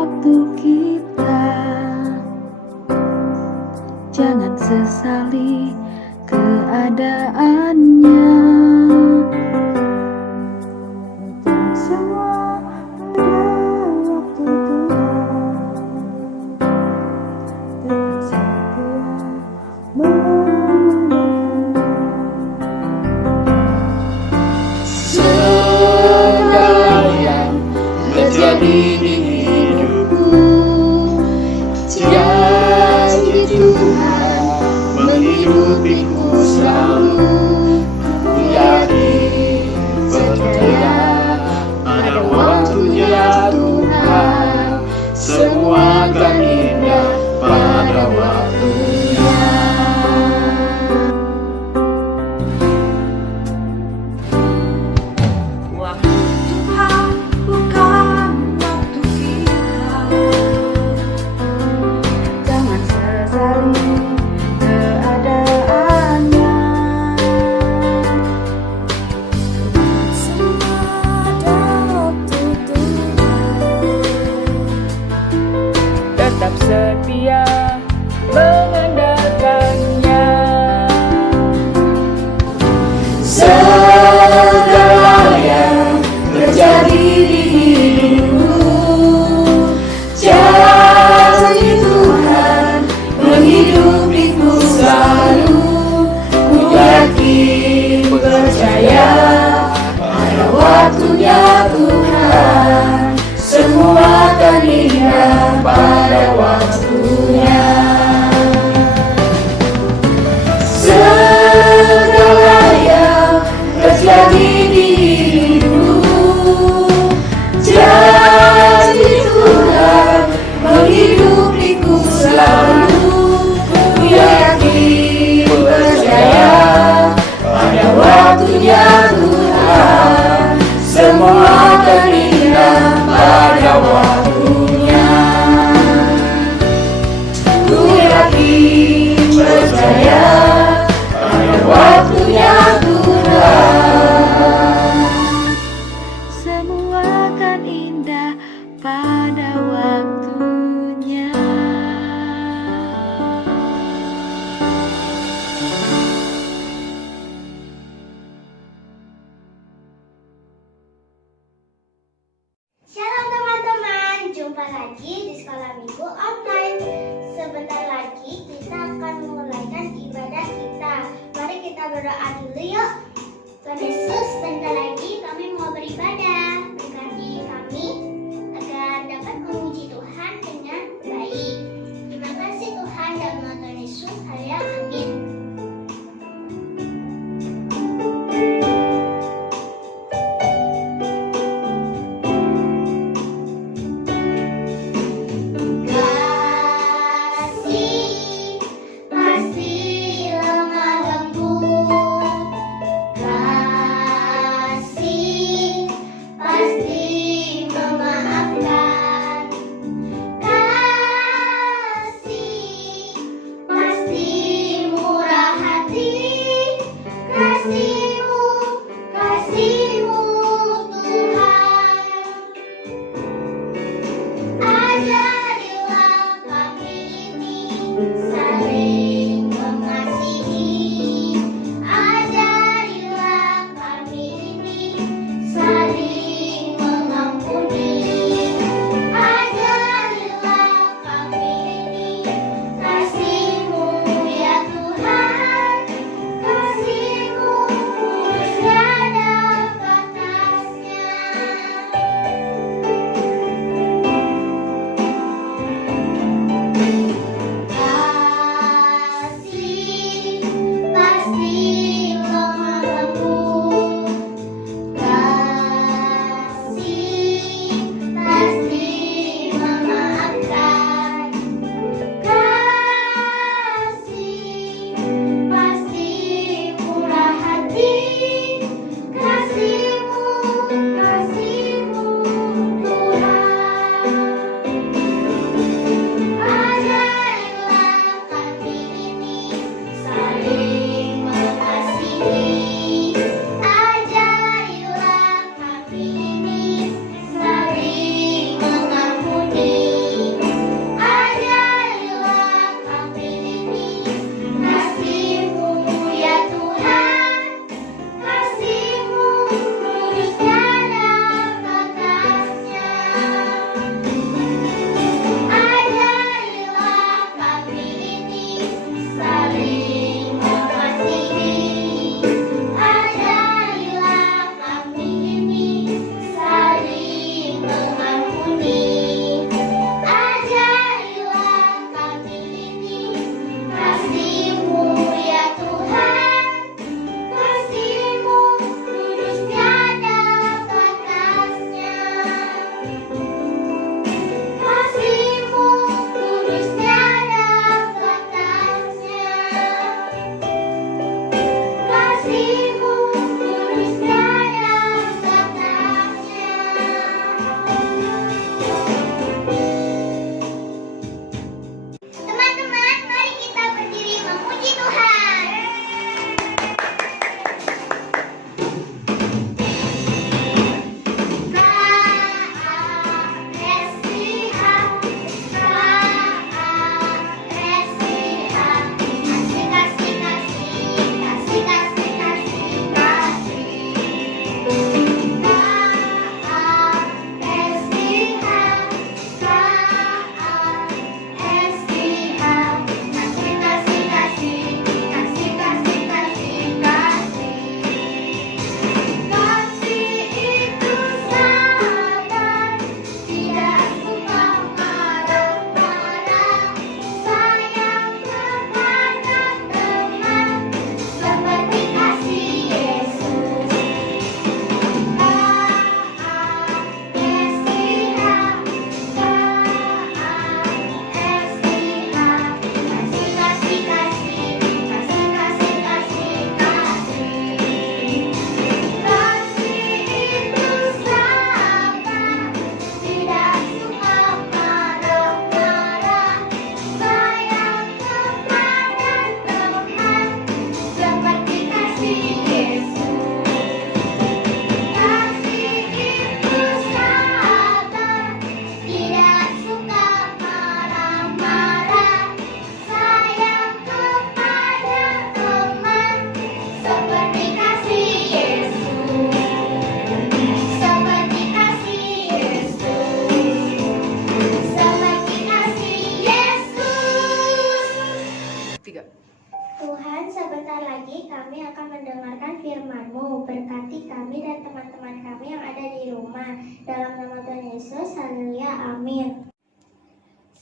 waktu kita. Jangan sesali keadaannya. Untuk semua ada waktu Tuhan. Tetap setia Segala yang terjadi di hidupku, janji Tuhan menghidupiku selalu. Ku yakin, percaya pada waktunya Tuhan, semua akan indah pada waktunya. Waktu Tuhan bukan waktu kita. Jangan sesali keadaannya. Semua ada waktu Tuhan. Tetap setia mengandalkannya. Segala yang terjadi di hidupku, janji Tuhan menghidupiku selalu. Ku yakin, percaya pada waktunya Tuhan, semua akan indah pada waktunya. Segala yang terjadi di hidupku, janji Tuhan menghidupiku selalu. Ku yakin, percaya pada waktunya Tuhan, semua akan indah pada waktunya.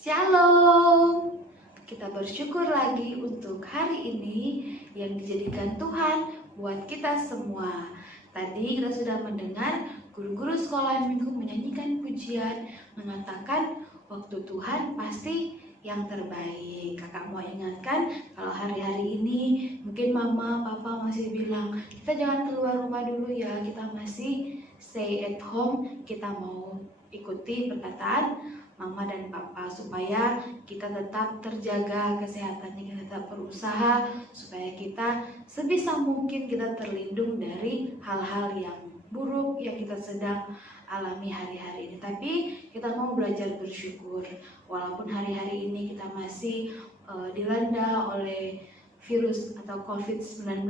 Shalom. Kita bersyukur lagi untuk hari ini yang dijadikan Tuhan buat kita semua. Tadi kita sudah mendengar guru-guru sekolah minggu menyanyikan pujian, mengatakan waktu Tuhan pasti yang terbaik. Kakak mau ingatkan kalau hari-hari ini mungkin mama, papa masih bilang kita jangan keluar rumah dulu ya, kita masih stay at home. Kita mau ikuti perkataan mama dan papa supaya kita tetap terjaga kesehatannya, kita tetap berusaha supaya kita sebisa mungkin kita terlindung dari hal-hal yang buruk yang kita sedang alami hari-hari ini. Tapi kita mau belajar bersyukur walaupun hari-hari ini kita masih dilanda oleh virus atau COVID-19,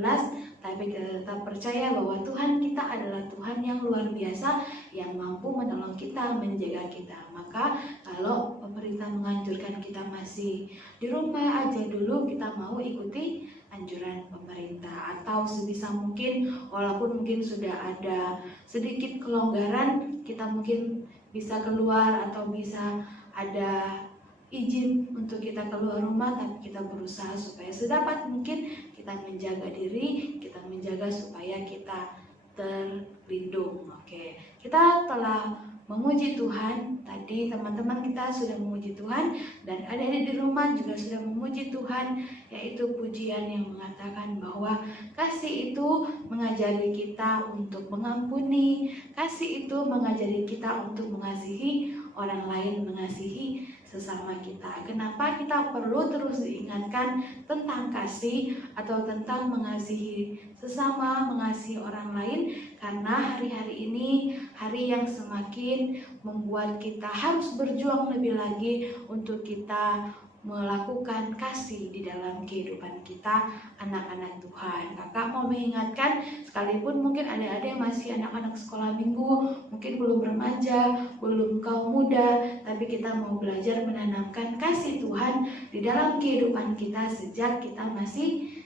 tapi kita tetap percaya bahwa Tuhan kita adalah Tuhan yang luar biasa, yang mampu menolong kita, menjaga kita. Maka kalau pemerintah menganjurkan kita masih di rumah aja dulu, kita mau ikuti anjuran pemerintah, atau sebisa mungkin walaupun mungkin sudah ada sedikit kelonggaran, kita mungkin bisa keluar atau bisa ada izin untuk kita keluar rumah, tapi kita berusaha supaya sedapat mungkin kita menjaga diri, kita menjaga supaya kita terlindung. Oke, kita telah memuji Tuhan. Tadi teman-teman kita sudah memuji Tuhan, dan adik-adik di rumah juga sudah memuji Tuhan, yaitu pujian yang mengatakan bahwa kasih itu mengajari kita untuk mengampuni, kasih itu mengajari kita untuk mengasihi orang lain, mengasihi sesama kita. Kenapa kita perlu terus diingatkan tentang kasih atau tentang mengasihi sesama, mengasihi orang lain? Karena hari-hari ini hari yang semakin membuat kita harus berjuang lebih lagi untuk kita melakukan kasih di dalam kehidupan kita, anak-anak Tuhan. Kakak mau mengingatkan, sekalipun mungkin adik-adik masih anak-anak sekolah minggu, mungkin belum remaja, belum kaum muda, tapi kita mau belajar menanamkan kasih Tuhan di dalam kehidupan kita sejak kita masih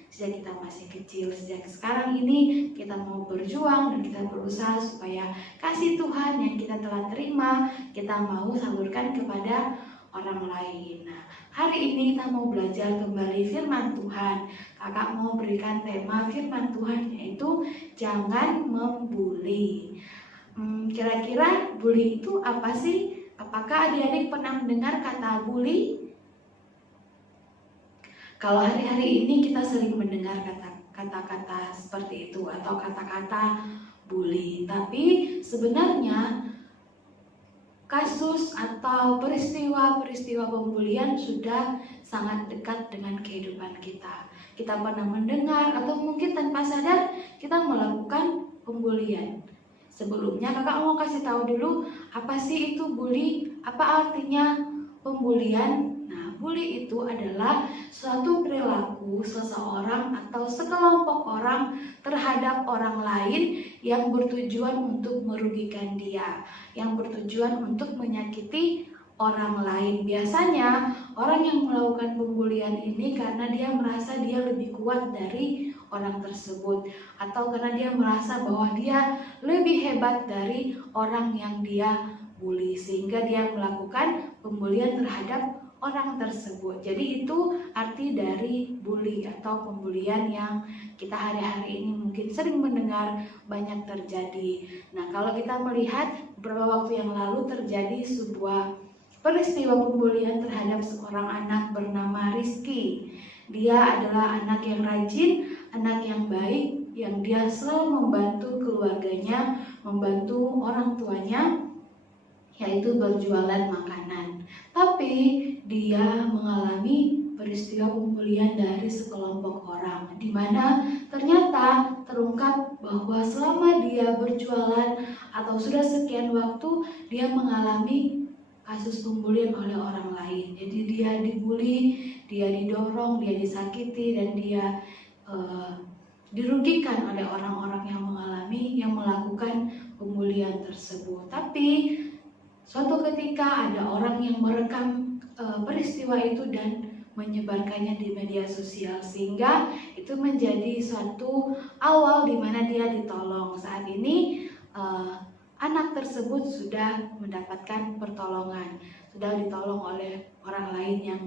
kecil. Sejak sekarang ini kita mau berjuang dan kita berusaha supaya kasih Tuhan yang kita telah terima, kita mau salurkan kepada orang lain. Nah, hari ini kita mau belajar kembali firman Tuhan. Kakak mau berikan tema firman Tuhan, yaitu jangan membuli. Kira-kira bully itu apa sih? Apakah adik-adik pernah mendengar kata bully? Kalau hari-hari ini kita sering mendengar kata-kata seperti itu atau kata-kata bully, tapi sebenarnya kasus atau peristiwa-peristiwa pembulian sudah sangat dekat dengan kehidupan kita. Kita pernah mendengar atau mungkin tanpa sadar kita melakukan pembulian. Sebelumnya kakak mau kasih tahu dulu apa sih itu bully, apa artinya pembulian. Nah, bully itu adalah suatu perilaku seseorang atau sekelompok orang terhadap orang lain yang bertujuan untuk merugikan dia, yang bertujuan untuk menyakiti orang lain. Biasanya orang yang melakukan pembulian ini karena dia merasa dia lebih kuat dari orang tersebut, atau karena dia merasa bahwa dia lebih hebat dari orang yang dia bully, sehingga dia melakukan pembulian terhadap orang tersebut. Jadi itu arti dari bully atau pembulian yang kita hari-hari ini mungkin sering mendengar banyak terjadi. Nah, kalau kita melihat beberapa waktu yang lalu terjadi sebuah peristiwa pembulian terhadap seorang anak bernama Rizky. Dia adalah anak yang rajin, anak yang baik, yang dia selalu membantu keluarganya, membantu orang tuanya, yaitu berjualan makanan. Tapi dia mengalami peristiwa pembulian dari sekelompok orang, di mana ternyata terungkap bahwa selama dia berjualan atau sudah sekian waktu dia mengalami kasus pembulian oleh orang lain. Jadi dia dibully, dia didorong, dia disakiti, dan dia dirugikan oleh orang-orang yang melakukan pembulian tersebut. Tapi suatu ketika ada orang yang merekam peristiwa itu dan menyebarkannya di media sosial, sehingga itu menjadi suatu awal di mana dia ditolong. Saat ini anak tersebut sudah mendapatkan pertolongan, sudah ditolong oleh orang lain yang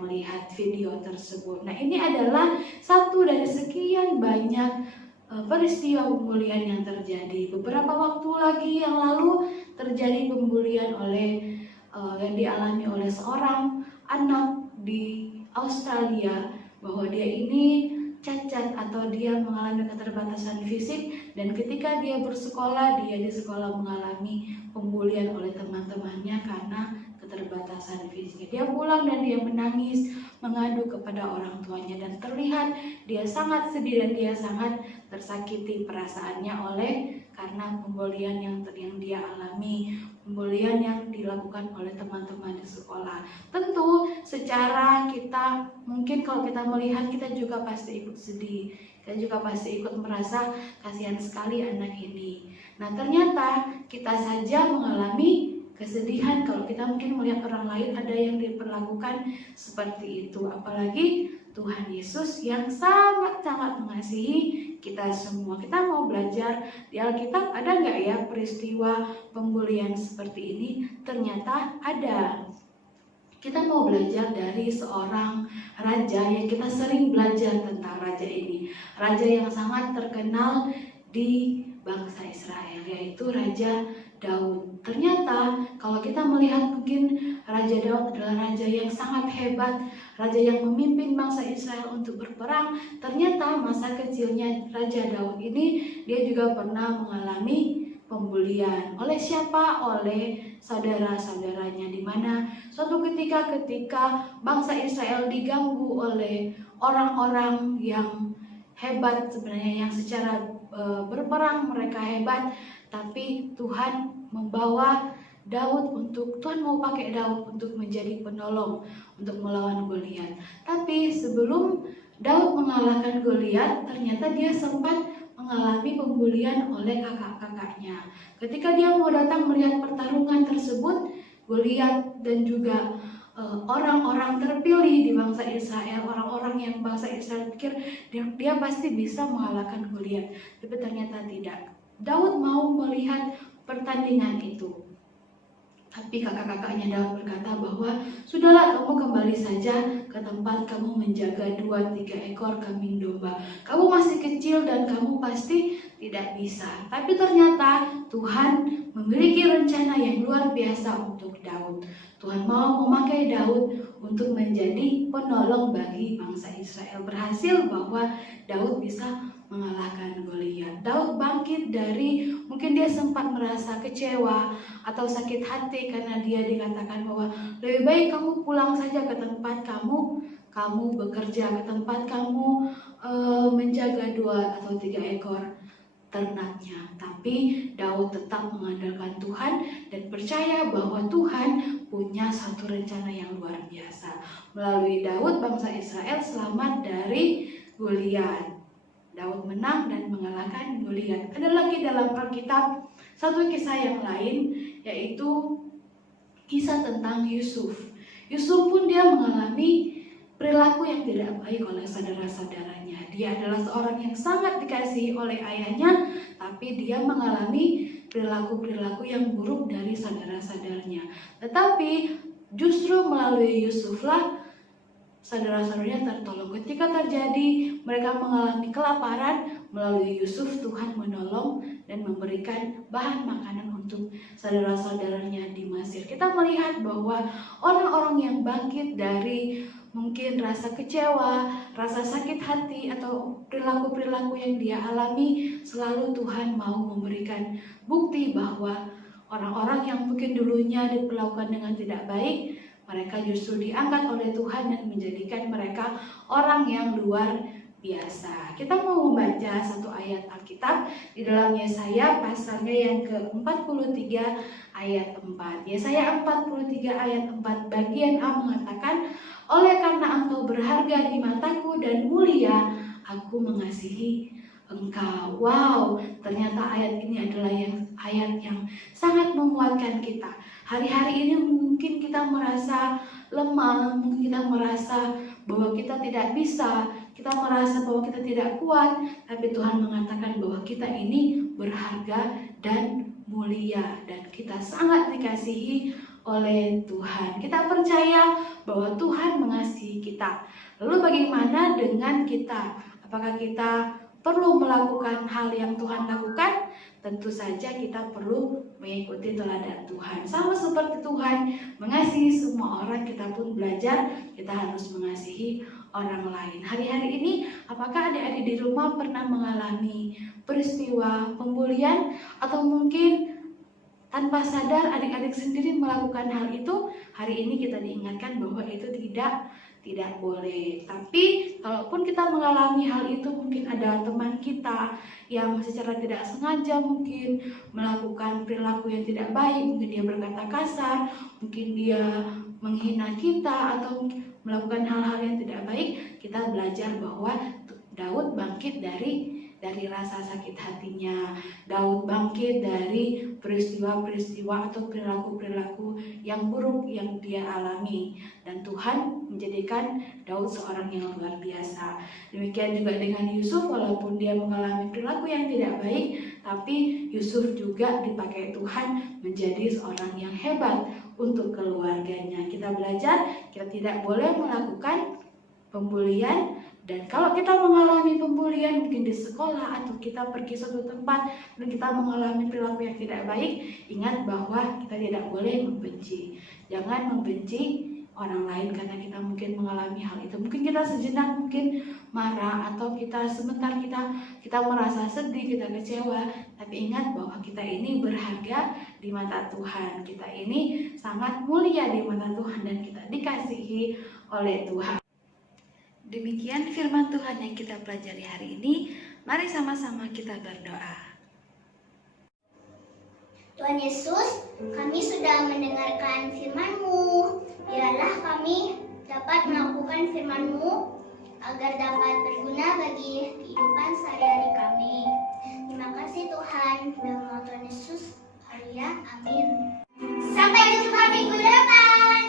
melihat video tersebut. Nah, ini adalah satu dari sekian banyak peristiwa pembulian yang terjadi. Beberapa waktu lagi yang lalu terjadi pembulian yang dialami oleh seorang anak di Australia, bahwa dia ini cacat atau dia mengalami keterbatasan fisik, dan ketika dia bersekolah, dia di sekolah mengalami pembulian oleh teman-temannya karena keterbatasan fisiknya. Dia pulang dan dia menangis, mengadu kepada orang tuanya, dan terlihat dia sangat sedih dan dia sangat tersakiti perasaannya karena pembulian yang dia alami, pembulian yang dilakukan oleh teman-teman di sekolah. Tentu secara kita, mungkin kalau kita melihat, kita juga pasti ikut sedih, kita juga pasti ikut merasa kasihan sekali anak ini. Nah, ternyata kita saja mengalami kesedihan kalau kita mungkin melihat orang lain ada yang diperlakukan seperti itu, apalagi Tuhan Yesus yang sangat-sangat mengasihi kita semua. Kita mau belajar di Alkitab, ada nggak ya peristiwa pembulian seperti ini? Ternyata ada. Kita mau belajar dari seorang raja yang kita sering belajar tentang raja ini. Raja yang sangat terkenal di bangsa Israel, yaitu Raja Daud. Ternyata kalau kita melihat, mungkin Raja Daud adalah raja yang sangat hebat, raja yang memimpin bangsa Israel untuk berperang. Ternyata masa kecilnya Raja Daud ini, dia juga pernah mengalami pembulian. Oleh siapa? Oleh saudara-saudaranya, di mana suatu ketika bangsa Israel diganggu oleh orang-orang yang hebat, sebenarnya yang secara berperang mereka hebat, tapi Tuhan membawa Tuhan mau pakai Daud untuk menjadi penolong untuk melawan Goliat. Tapi sebelum Daud mengalahkan Goliat, ternyata dia sempat mengalami pembulian oleh kakak-kakaknya. Ketika dia mau datang melihat pertarungan tersebut, Goliat dan juga orang-orang terpilih di bangsa Israel, orang-orang yang bangsa Israel pikir dia pasti bisa mengalahkan Goliat, tapi ternyata tidak. Daud mau melihat pertandingan itu, tapi kakak-kakaknya Daud berkata bahwa sudahlah, kamu kembali saja ke tempat kamu menjaga 2-3 ekor kambing domba. Kamu masih kecil dan kamu pasti tidak bisa. Tapi ternyata Tuhan memiliki rencana yang luar biasa untuk Daud. Tuhan mau memakai Daud untuk menjadi penolong bagi bangsa Israel. Berhasil bahwa Daud bisa mengalahkan Goliat. Daud bangkit dari, mungkin dia sempat merasa kecewa atau sakit hati karena dia dikatakan bahwa lebih baik kamu pulang saja ke tempat kamu bekerja, ke tempat kamu menjaga 2-3 ekor ternaknya. Tapi Daud tetap mengandalkan Tuhan dan percaya bahwa Tuhan punya satu rencana yang luar biasa. Melalui Daud, bangsa Israel selamat dari Goliat. Daud menang dan mengalahkan Goliat. Ada lagi dalam Alkitab satu kisah yang lain, yaitu kisah tentang Yusuf. Yusuf pun dia mengalami perilaku yang tidak baik oleh saudara-saudaranya. Dia adalah seorang yang sangat dikasihi oleh ayahnya, tapi dia mengalami perilaku-perilaku yang buruk dari saudara-saudaranya. Tetapi justru melalui Yusuflah saudara-saudaranya tertolong. Ketika terjadi mereka mengalami kelaparan, melalui Yusuf Tuhan menolong dan memberikan bahan makanan untuk saudara-saudaranya di Mesir. Kita melihat bahwa orang-orang yang bangkit dari mungkin rasa kecewa, rasa sakit hati, atau perilaku-perilaku yang dia alami, selalu Tuhan mau memberikan bukti bahwa orang-orang yang mungkin dulunya diperlakukan dengan tidak baik, mereka justru diangkat oleh Tuhan dan menjadikan mereka orang yang luar biasa. Kita mau membaca satu ayat Alkitab di dalam Yesaya pasalnya yang ke-43 ayat 4. Yesaya 43 ayat 4 bagian A mengatakan, oleh karena engkau berharga di mataku dan mulia, aku mengasihi engkau. Wow, ternyata ayat ini adalah ayat yang sangat menguatkan kita. Hari-hari ini mungkin kita merasa lemah, mungkin kita merasa bahwa kita tidak bisa, kita merasa bahwa kita tidak kuat, tapi Tuhan mengatakan bahwa kita ini berharga dan mulia dan kita sangat dikasihi oleh Tuhan. Kita percaya bahwa Tuhan mengasihi kita. Lalu bagaimana dengan kita? Apakah kita perlu melakukan hal yang Tuhan lakukan? Tentu saja kita perlu mengikuti teladan Tuhan. Sama seperti Tuhan mengasihi semua orang, kita pun belajar kita harus mengasihi orang lain. Hari-hari ini, apakah adik-adik di rumah pernah mengalami peristiwa pembulian atau mungkin tanpa sadar adik-adik sendiri melakukan hal itu? Hari ini kita diingatkan bahwa itu tidak boleh. Tapi kalaupun kita mengalami hal itu, mungkin ada teman kita yang secara tidak sengaja mungkin melakukan perilaku yang tidak baik, mungkin dia berkata kasar, mungkin dia menghina kita atau melakukan hal-hal yang tidak baik. Kita belajar bahwa Daud bangkit dari rasa sakit hatinya. Daud bangkit dari peristiwa-peristiwa atau perilaku-perilaku yang buruk yang dia alami, dan Tuhan menjadikan Daud seorang yang luar biasa. Demikian juga dengan Yusuf, walaupun dia mengalami perilaku yang tidak baik, tapi Yusuf juga dipakai Tuhan menjadi seorang yang hebat untuk keluarganya. Kita belajar kita tidak boleh melakukan pembulian. Dan kalau kita mengalami pembulian mungkin di sekolah atau kita pergi suatu tempat dan kita mengalami perilaku yang tidak baik, ingat bahwa kita tidak boleh membenci. Jangan membenci orang lain karena kita mungkin mengalami hal itu. Mungkin kita sejenak mungkin marah atau kita sebentar kita merasa sedih, kita kecewa, tapi ingat bahwa kita ini berharga di mata Tuhan. Kita ini sangat mulia di mata Tuhan dan kita dikasihi oleh Tuhan. Demikian firman Tuhan yang kita pelajari hari ini. Mari sama-sama kita berdoa. Tuhan Yesus, kami sudah mendengarkan firman-Mu. Biarlah kami dapat melakukan firman-Mu agar dapat berguna bagi kehidupan sehari-hari kami. Terima kasih Tuhan. Dalam nama Tuhan Yesus, haleluya, amin. Sampai berjumpa minggu depan.